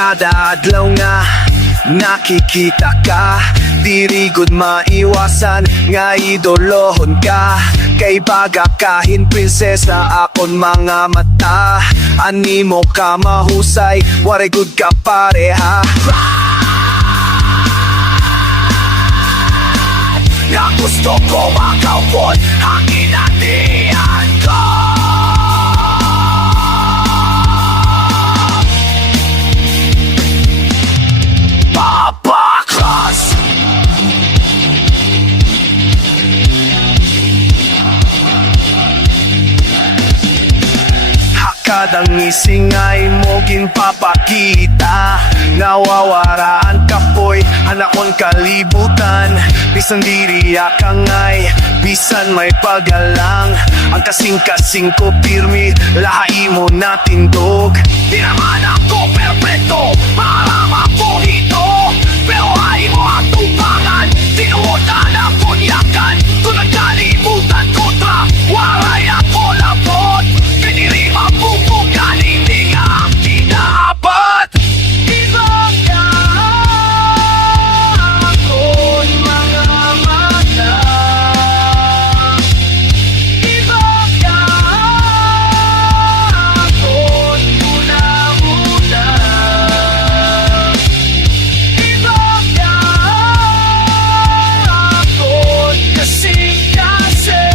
Kada adlaw nga nakikita ka, diri gud maiwasan nga idolohon ka. Kay baga kahin prinsesa akon mga mata, animo ka mahusay, ware good ka pareha. Na gusto ko makawon ang inatian ko. Papa Cross. Hakadang isingay mo ginpapakita, nawawaraan kapoy anakon kalibutan. Bisan diri akangay, bisan may pagalang, ang kasing-kasing ko pirmi, lahay mo natindog. Di naman ako perfecto, marama ko dito, pero ay mo ang tubangan, tinuotan ang kunyakan. Kung nagkalimutan kontra, waray ako labot, piniri mapupukan, hindi nga ang tinaapat. Ibang ka ako'y mga mata, ibang ka ako'y muna-muna, ibang ka ako'y kasing-kasi.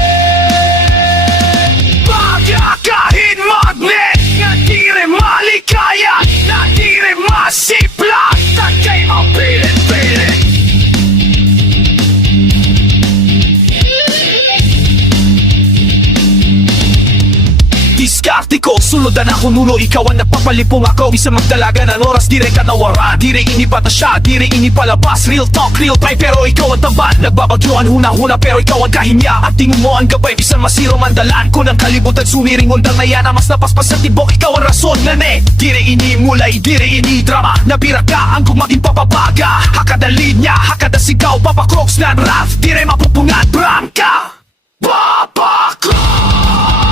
Pagkakahin magnet nga di rin malikaya, na di rin masipla, takay mapilit-pilit. Diskarte ko, suludan ako nulo, ikaw ang nagpapalipong ako. Isa magdalaga ng oras, di rin kanawara, di rin inibata siya, di rin inipalabas. Real talk, real time, pero ikaw ang tamban. Nagbabagyoan huna-huna, pero ikaw ang kahinya. At tingin mo ang gabay, bisan masiro mandalan ko ng kalibutan, sumiring undang na yan, mas napaspas sa tibok, ikaw ang rason na ne. Di rin inimulay, di rin inidrama, nabira ka ang maging papabaga. Hakada linya, hakada sigaw, Papa Crocs na rap, di rin mapupungan, brangka Papa Crocs.